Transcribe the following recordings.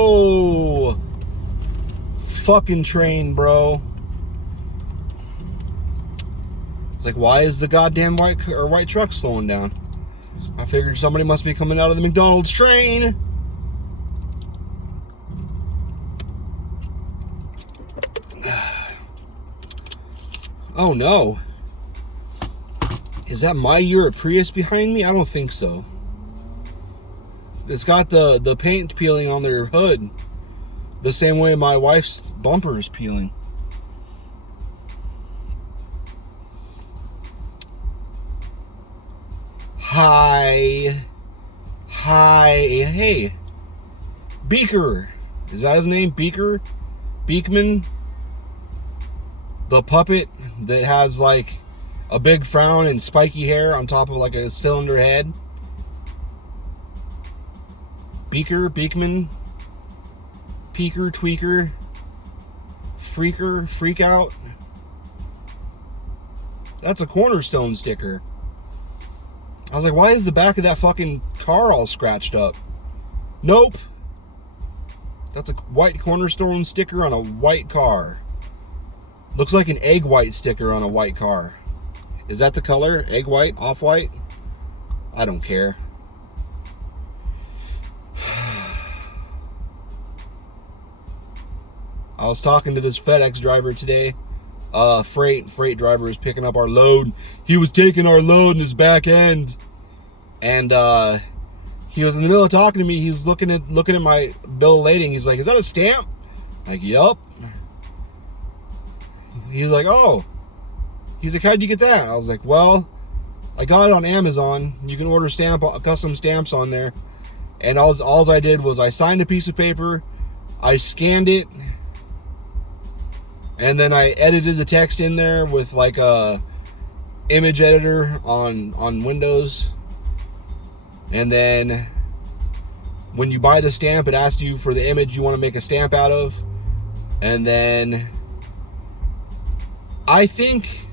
Whoa! Fucking train, bro. It's like, why is the goddamn white truck slowing down? I figured somebody must be coming out of the McDonald's train. Oh no. Is that my Europe Prius behind me? I don't think so. It's got the paint peeling on their hood. The same way my wife's bumper is peeling. Hi. Hey. Beaker. Is that his name? Beaker? Beekman? The puppet that has like a big frown and spiky hair on top of like a cylinder head. Beaker? Beekman? Peeker? Tweaker? Freaker? Freak out? That's a Cornerstone sticker. I was like, why is the back of that fucking car all scratched up? Nope. That's a white Cornerstone sticker on a white car. Looks like an egg white sticker on a white car. Is that the color? Egg white? Off white? I don't care. I was talking to this FedEx driver today. Freight driver is picking up our load. He was taking our load in his back end, and he was in the middle of talking to me. He's looking at my bill of lading. He's like, "Is that a stamp?" I'm like, "Yup." He's like, "Oh." He's like, "How'd you get that?" I was like, "Well, I got it on Amazon. You can order custom stamps on there." And all I did was I signed a piece of paper, I scanned it, and then I edited the text in there with like a image editor on Windows. And then when you buy the stamp, it asks you for the image you want to make a stamp out of. And then I think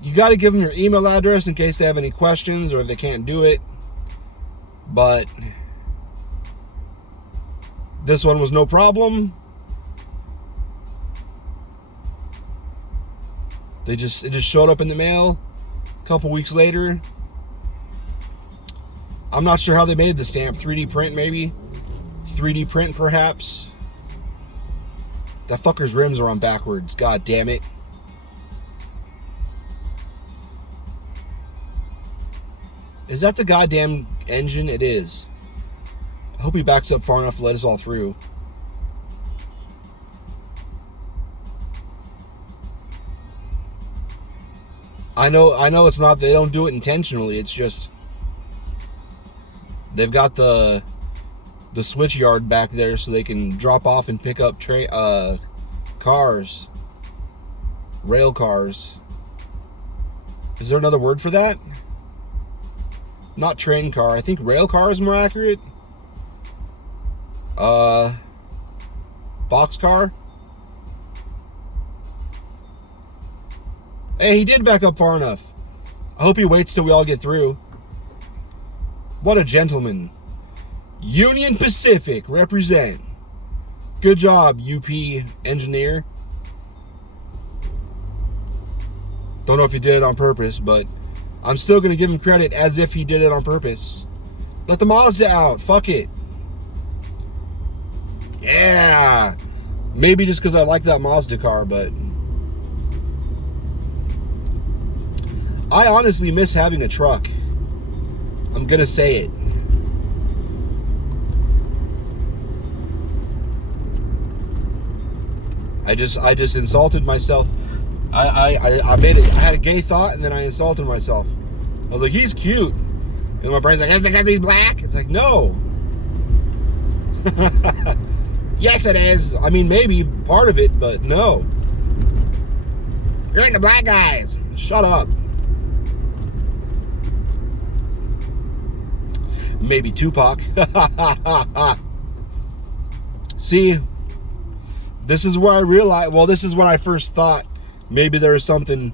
you got to give them your email address in case they have any questions or if they can't do it. But this one was no problem. It just showed up in the mail a couple weeks later. I'm not sure how they made the stamp. 3D print maybe? 3D print perhaps? That fucker's rims are on backwards. God damn it. Is that the goddamn engine? It is. I hope he backs up far enough to let us all through. I know it's not, they don't do it intentionally. It's just they've got the switch yard back there so they can drop off and pick up cars. Rail cars. Is there another word for that? Not train car. I think rail car is more accurate. Box car. Hey, he did back up far enough. I hope he waits till we all get through. What a gentleman. Union Pacific, represent. Good job, UP engineer. Don't know if he did it on purpose, but I'm still going to give him credit as if he did it on purpose. Let the Mazda out. Fuck it. Yeah. Maybe just because I like that Mazda car, but I honestly miss having a truck. I'm going to say it. I just insulted myself. I made it. I had a gay thought and then I insulted myself. I was like, he's cute. And my brain's like, is it because he's black? It's like, no. Yes, it is. I mean, maybe part of it, but no. You're into black guys. Shut up. Maybe Tupac. See, this is where I realized, well, this is when I first thought maybe there is something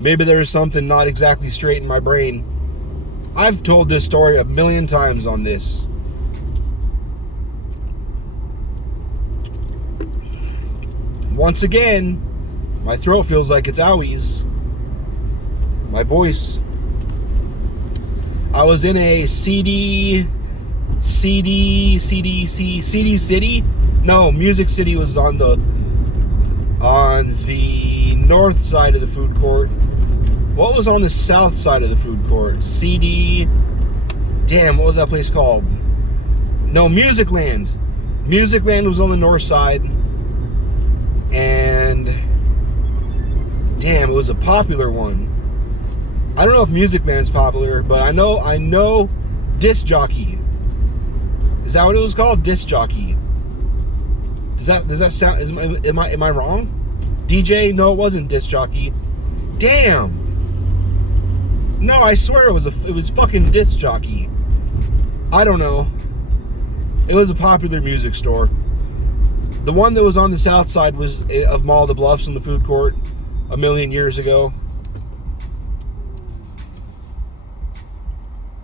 not exactly straight in my brain. I've told this story a million times on this. once again, my throat feels like it's owies. My voice. I was in a CD City. No, Music City was on the north side of the food court. What was on the south side of the food court? CD. Damn, what was that place called? No, Music Land. Music Land was on the north side. And damn, it was a popular one. I don't know if Music Land's popular, but I know Disc Jockey. Is that what it was called? Disc Jockey. Does that sound? Am I wrong? DJ? No, it wasn't Disc Jockey. Damn. No, I swear it was fucking Disc Jockey. I don't know. It was a popular music store. The one that was on the south side was of Mall of the Bluffs in the food court a million years ago.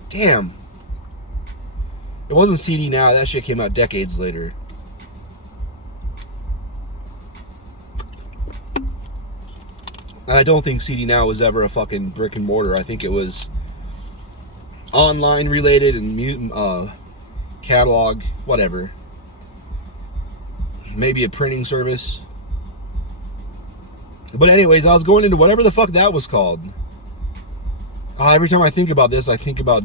Damn. It wasn't CD Now. That shit came out decades later. I don't think CD Now was ever a fucking brick and mortar. I think it was online related and catalog, whatever. Maybe a printing service. But anyways, I was going into whatever the fuck that was called. Every time I think about this, I think about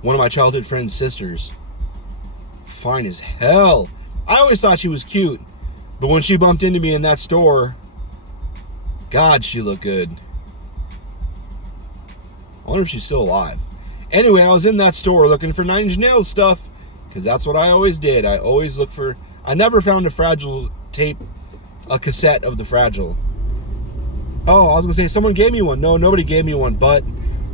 one of my childhood friend's sisters. Fine as hell. I always thought she was cute. But when she bumped into me in that store, God, she looked good. I wonder if she's still alive. Anyway, I was in that store looking for Nine Inch Nails stuff. Because that's what I always did. I always looked for... I never found a Fragile tape, a cassette of the Fragile. Oh, I was going to say, someone gave me one. No, nobody gave me one, but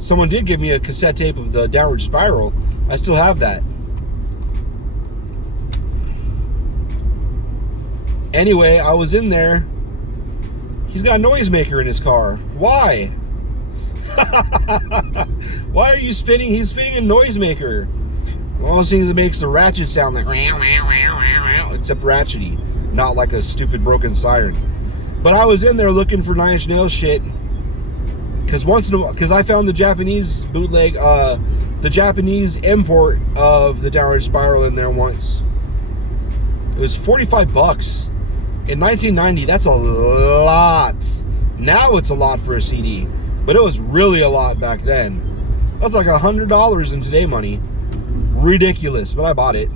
someone did give me a cassette tape of the Downward Spiral. I still have that. Anyway, I was in there. He's got a noisemaker in his car. Why? Why are you spinning? He's spinning a noisemaker. One of those things that makes the ratchet sound like except ratchety, not like a stupid broken siren. But I was in there looking for Nine Inch Nails shit because I found the Japanese bootleg, the Japanese import of the Downward Spiral in there once. It was $45 in 1990. That's a lot. Now it's a lot for a CD, but it was really a lot back then. That's like $100 in today money. Ridiculous, but I bought it.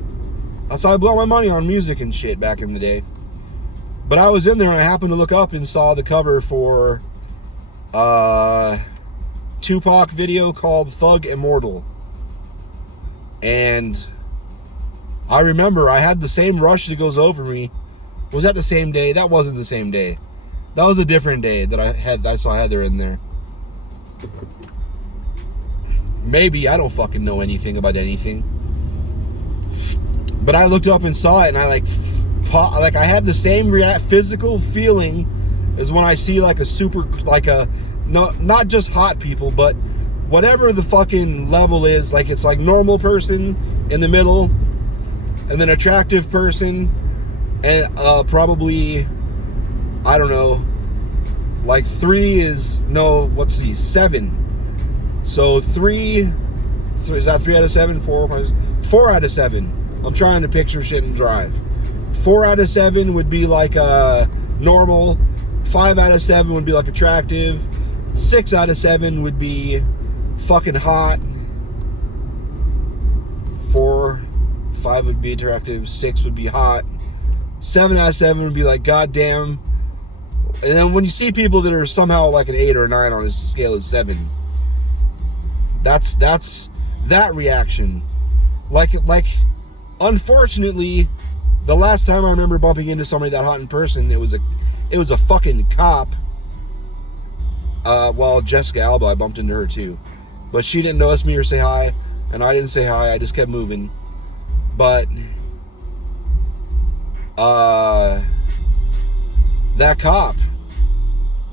That's how I blew my money on music and shit back in the day. But I was in there and I happened to look up and saw the cover for Tupac video called Thug Immortal. And I remember I had the same rush that goes over me. Was that the same day? That wasn't the same day. That was a different day that I saw Heather in there. Maybe, I don't fucking know anything about anything. But I looked up and saw it, and I I had the same physical feeling as when I see like a super, like a, no, not just hot people, but whatever the fucking level is, like it's like normal person in the middle, and then attractive person, and probably, I don't know, like 3 is, no, what's the 7. So 3 is that 3 out of 7? 4 out of 7. I'm trying to picture shit and drive. 4 out of 7 would be like normal. 5 out of 7 would be like attractive. 6 out of 7 would be fucking hot. 5 would be attractive. 6 would be hot. 7 out of 7 would be like goddamn. And then when you see people that are somehow like an 8 or a 9 on a scale of 7, that's that reaction. Like unfortunately, the last time I remember bumping into somebody that hot in person, it was a fucking cop. Well, Jessica Alba, I bumped into her too, but she didn't notice me or say hi, and I didn't say hi. I just kept moving. But that cop,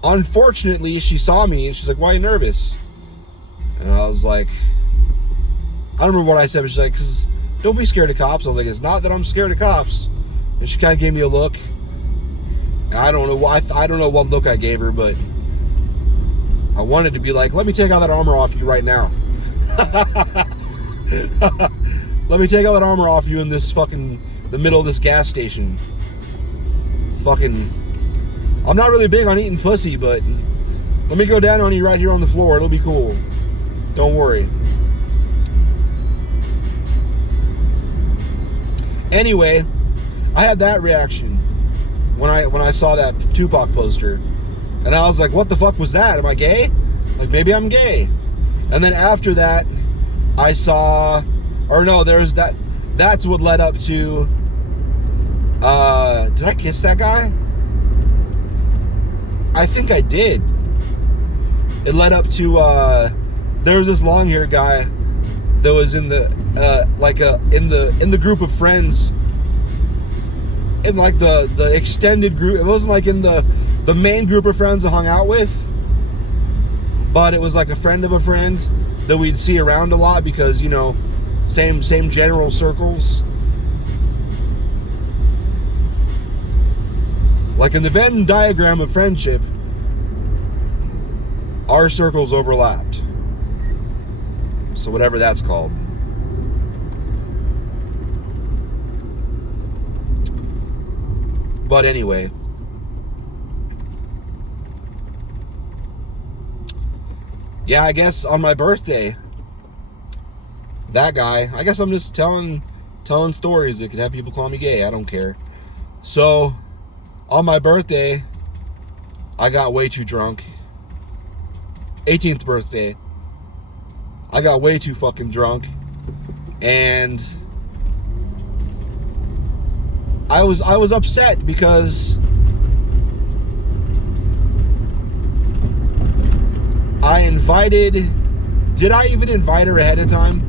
unfortunately, she saw me and she's like, "Why are you nervous?" And I was like, I don't remember what I said, but she's like, "'Cause don't be scared of cops." I was like, "It's not that I'm scared of cops." And she kind of gave me a look. And I don't know why. I don't know what look I gave her, but I wanted to be like, let me take all that armor off you right now. Let me take all that armor off you in this fucking the middle of this gas station. Fucking, I'm not really big on eating pussy, but let me go down on you right here on the floor. It'll be cool. Don't worry. Anyway, I had that reaction when I saw that Tupac poster, and I was like, what the fuck was that? Am I gay? Like, maybe I'm gay. And then after that, I saw, or no, there's that. That's what led up to. Did I kiss that guy? I think I did. It led up to. There was this long-haired guy that was in the in the group of friends, in like the extended group. It wasn't like in the main group of friends I hung out with, but it was like a friend of a friend that we'd see around a lot because, you know, same general circles. Like in the Venn diagram of friendship, our circles overlapped. So whatever that's called. But anyway, yeah, I guess on my birthday, that guy, I guess I'm just telling stories that could have people call me gay. I don't care. So on my birthday, I got way too drunk. 18th birthday, I got way too fucking drunk, and I was upset because did I even invite her ahead of time?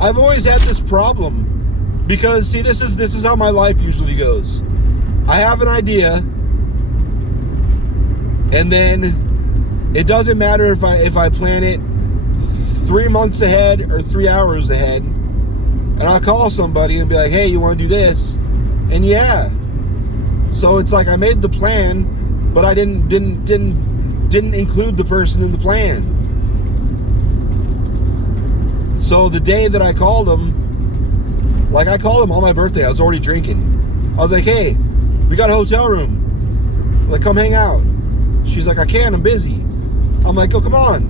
I've always had this problem because, see, this is how my life usually goes. I have an idea, and then it doesn't matter if I plan it 3 months ahead or 3 hours ahead, and I'll call somebody and be like, hey, you want to do this? And yeah. So it's like I made the plan, but I didn't include the person in the plan. So the day that I called him, like I called him on my birthday, I was already drinking. I was like, hey, we got a hotel room. Like, come hang out. She's like, I can't, I'm busy. I'm like, oh, come on.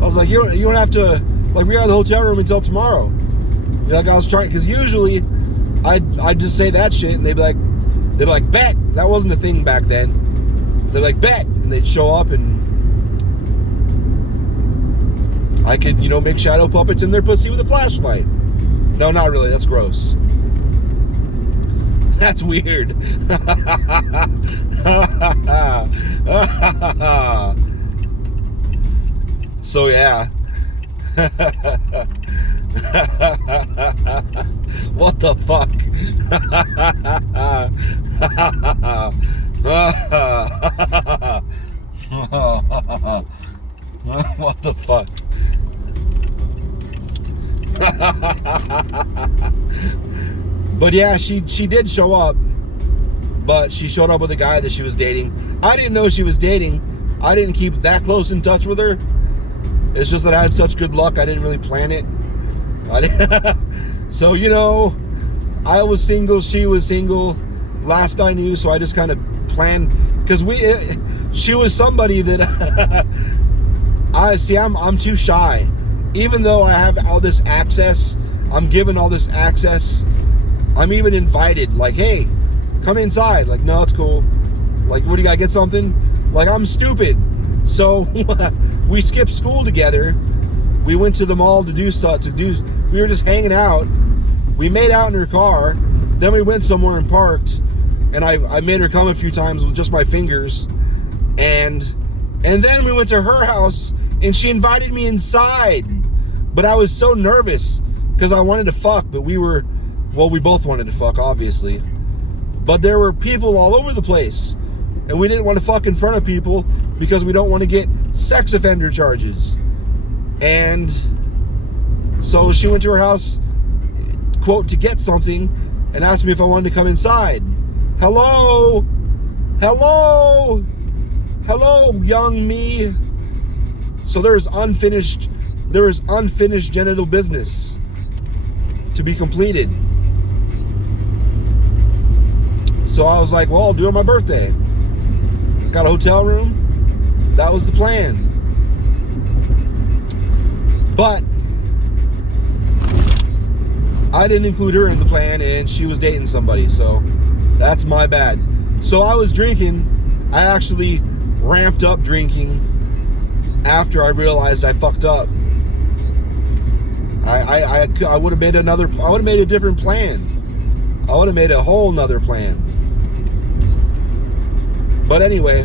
I was like, you don't have to, like, we got the hotel room until tomorrow. Like, I was trying, because usually I'd just say that shit and they'd be like, bet. That wasn't a thing back then. They're like, bet. And they'd show up and I could, you know, make shadow puppets in their pussy with a flashlight. No, not really. That's gross. That's weird. So yeah. What the fuck? What the fuck? But yeah, she did show up, but she showed up with a guy that she was dating. I didn't know she was dating. I didn't keep that close in touch with her. It's just that I had such good luck, I didn't really plan it. So, you know, I was single, she was single, last I knew, so I just kind of planned, because she was somebody that I'm too shy. Even though I have all this access, I'm given all this access, I'm even invited, like, hey, come inside. Like, no, it's cool. Like, what do you got, get something? Like, I'm stupid. So we skipped school together. We went to the mall to do stuff, we were just hanging out. We made out in her car. Then we went somewhere and parked. And I made her come a few times with just my fingers. And then we went to her house and she invited me inside. But I was so nervous because I wanted to fuck, but we both wanted to fuck, obviously. But there were people all over the place. And we didn't want to fuck in front of people because we don't want to get sex offender charges. And so she went to her house, quote, to get something, and asked me if I wanted to come inside. Hello? Hello? Hello, young me. So there is unfinished genital business to be completed. So I was like, well, I'll do it on my birthday. Got a hotel room. That was the plan. But I didn't include her in the plan, and she was dating somebody, so that's my bad. So I was drinking. I actually ramped up drinking after I realized I fucked up. I would have made a different plan. I would have made a whole nother plan. But anyway,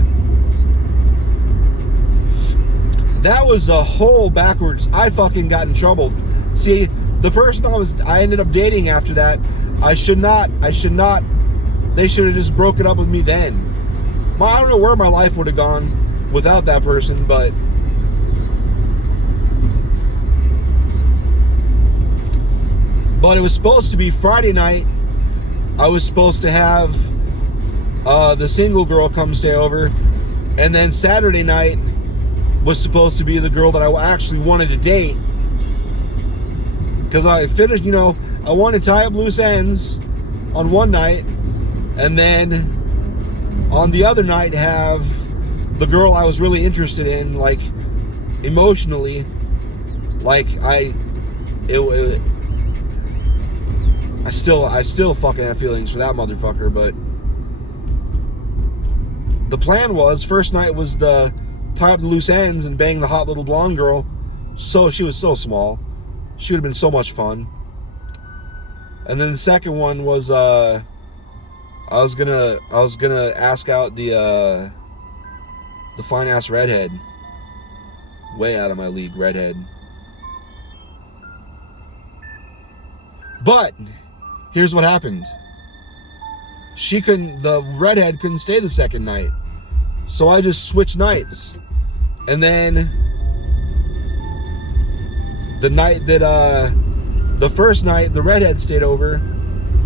that was a whole backwards. I fucking got in trouble. See, the person I ended up dating after that, they should have just broken up with me then. I don't know where my life would have gone without that person, but it was supposed to be Friday night. I was supposed to have the single girl come stay over, and then Saturday night was supposed to be the girl that I actually wanted to date, because I finished, I wanted to tie up loose ends on one night, and then on the other night have the girl I was really interested in, like emotionally, like I still fucking have feelings for that motherfucker. But the plan was, first night was the tie up the loose ends and bang the hot little blonde girl. So she was so small, she would have been so much fun. And then the second one was I was gonna ask out the fine ass redhead, way out of my league redhead. But here's what happened. The redhead couldn't stay the second night. So I just switched nights. And then the night that, the first night, the redhead stayed over.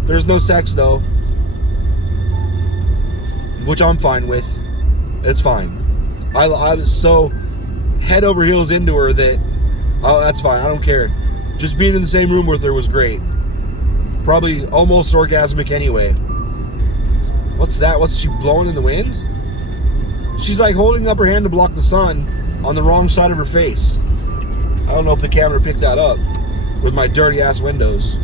There's no sex though, which I'm fine with. It's fine. I was so head over heels into her that, oh, that's fine. I don't care. Just being in the same room with her was great. Probably almost orgasmic anyway. What's that? What's she blowing in the wind? She's like holding up her hand to block the sun on the wrong side of her face. I don't know if the camera picked that up with my dirty ass windows.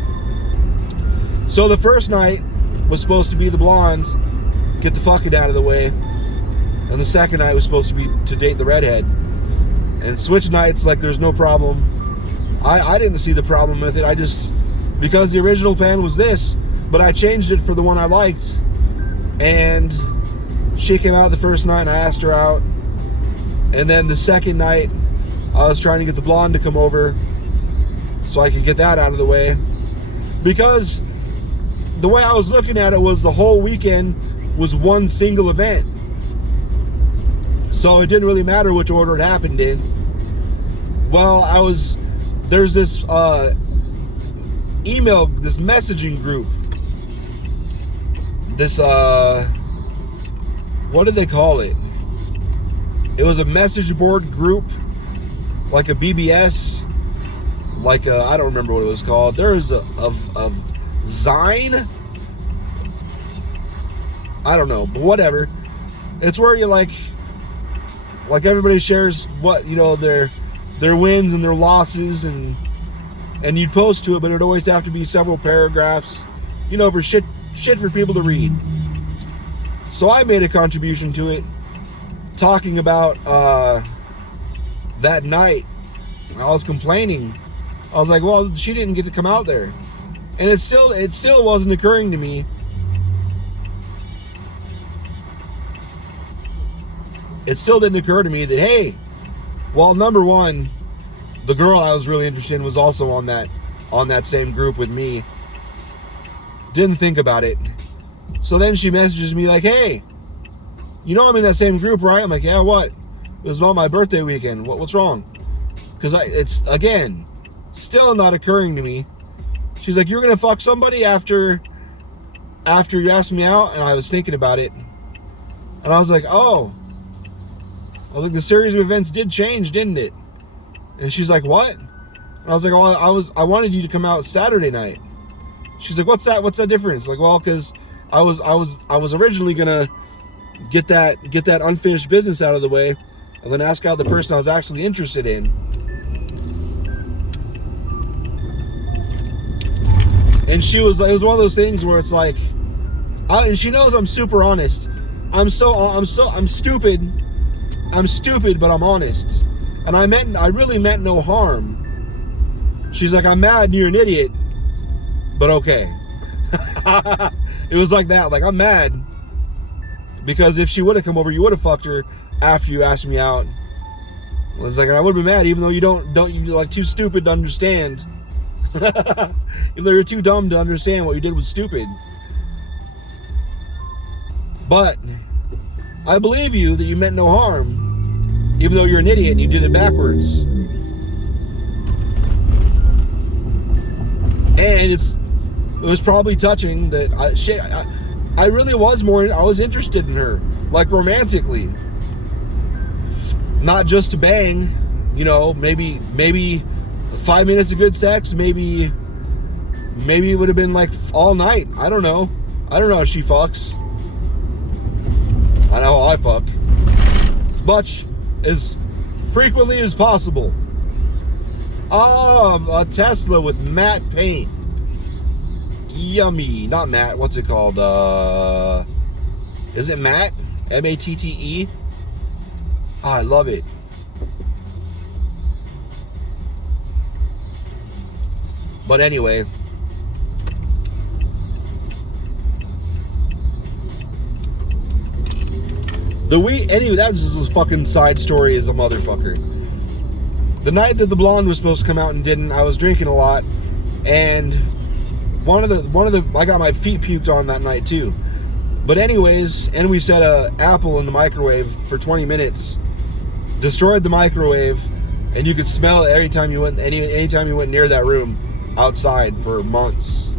So the first night was supposed to be the blonde, get the fucking out of the way. And the second night was supposed to be to date the redhead. And switch nights like there's no problem. I didn't see the problem with it. Because the original plan was this, but I changed it for the one I liked. And she came out the first night and I asked her out. And then the second night, I was trying to get the blonde to come over so I could get that out of the way. Because the way I was looking at it was the whole weekend was one single event. So it didn't really matter which order it happened in. Well, there's this email, this messaging group. This, what did they call it? It was a message board group, like a BBS, like I don't remember what it was called. There is a Zine? I don't know, but whatever. It's where you like everybody shares what, their wins and their losses, and you'd post to it, but it'd always have to be several paragraphs, for shit for people to read. So I made a contribution to it, talking about that night. I was complaining. I was like, well, she didn't get to come out there. And it still wasn't occurring to me. It still didn't occur to me that, hey, well, number one, the girl I was really interested in was also on that same group with me. Didn't think about it. So then she messages me like, hey, I'm in that same group, right? I'm like, yeah, what? It was about my birthday weekend. What's wrong? Because it's, again, still not occurring to me. She's like, you're going to fuck somebody after after you asked me out, and I was thinking about it, and I was like, oh. I was like, the series of events did change, didn't it? And she's like, what? And I was like, well, I wanted you to come out Saturday night. She's like, what's that? What's that difference? Like, well, because I was originally gonna get that unfinished business out of the way, and then ask out the person I was actually interested in. And it was one of those things where it's like, and she knows I'm super honest. I'm stupid, but I'm honest. And I really meant no harm. She's like, I'm mad and you're an idiot, but okay. It was like that. Like, I'm mad because if she would have come over, you would have fucked her after you asked me out. I was like, I would have been mad, even though you're like too stupid to understand. Even though you're too dumb to understand what you did was stupid. But I believe you that you meant no harm, even though you're an idiot and you did it backwards. And it was probably touching that I really was I was interested in her, like romantically, not just to bang, you know, maybe 5 minutes of good sex, maybe it would have been like all night. I don't know how she fucks. I know how I fuck. As frequently as possible. A Tesla with matte paint. Yummy. Not matte. What's it called? Is it matte? M-A-T-T-E? Oh, I love it. But anyway. Anyway, that's just a fucking side story as a motherfucker. The night that the blonde was supposed to come out and didn't, I was drinking a lot, and I got my feet puked on that night too. But anyways, and we set an apple in the microwave for 20 minutes, destroyed the microwave, and you could smell it anytime you went near that room outside for months.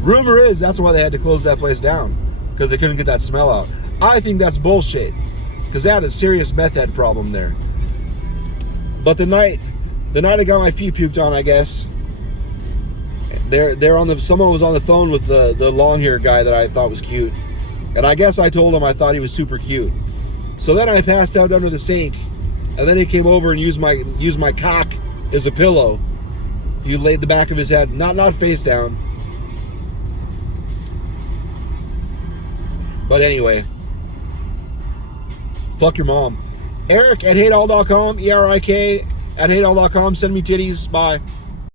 Rumor is that's why they had to close that place down, because they couldn't get that smell out. I think that's bullshit, because they had a serious meth head problem there. But the night I got my feet puked on, I guess, someone was on the phone with the long hair guy that I thought was cute, and I guess I told him I thought he was super cute. So then I passed out under the sink, and then he came over and used my cock as a pillow. He laid the back of his head, not face down. But anyway, fuck your mom. Eric at hateall.com, ERIK at hateall.com. Send me titties. Bye.